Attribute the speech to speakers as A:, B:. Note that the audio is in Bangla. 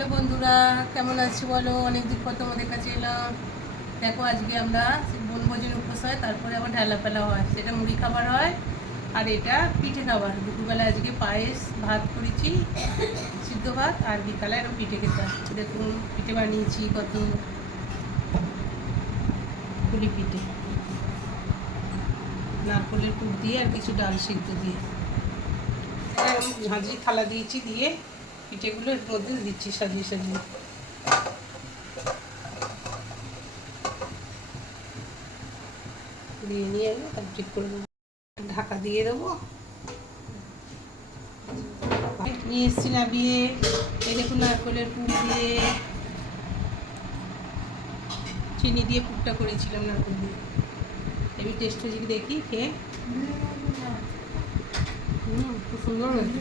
A: হ্যালো বন্ধুরা, কেমন আছি বলো? অনেক দিন পর তোমাদের কাছে এলাম। দেখো, আজকে আমরা বনভোজন উপোস হয়, তারপরে আবার ঢালা ফেলা হয়। সেটা মুড়ি খাবার হয়, আর এটা পিঠে খাবার। দুপুরবেলা আজকে পায়েস, ভাত করেছি, সিদ্ধ ভাত, আর বিকালে একটা পিঠে খেতে। দেখুন পিঠে বানিয়েছি কত পুলি পিঠে। নারকলের পুর দিয়ে আর কিছু ডাল সিদ্ধ দিয়ে। এরকম ঝাঁঝরি থালা দিয়েছি দিয়ে পিঠেগুলো মধ্যে দিচ্ছি সাজিয়ে সাজিয়ে। দিয়ে নিয়ে আমি ঠিক করে দেবো ঢাকা দিয়ে দেবো। নিয়ে এসছি নাবিয়ে, এই দেখুন নারকলের পুর দিয়ে। চিনি দিয়ে পুরটা করেছিলাম নারকল দিয়ে। এমনি টেস্ট হয়েছে দেখি, খেয়ে। হুম, খুব সুন্দর হয়েছে।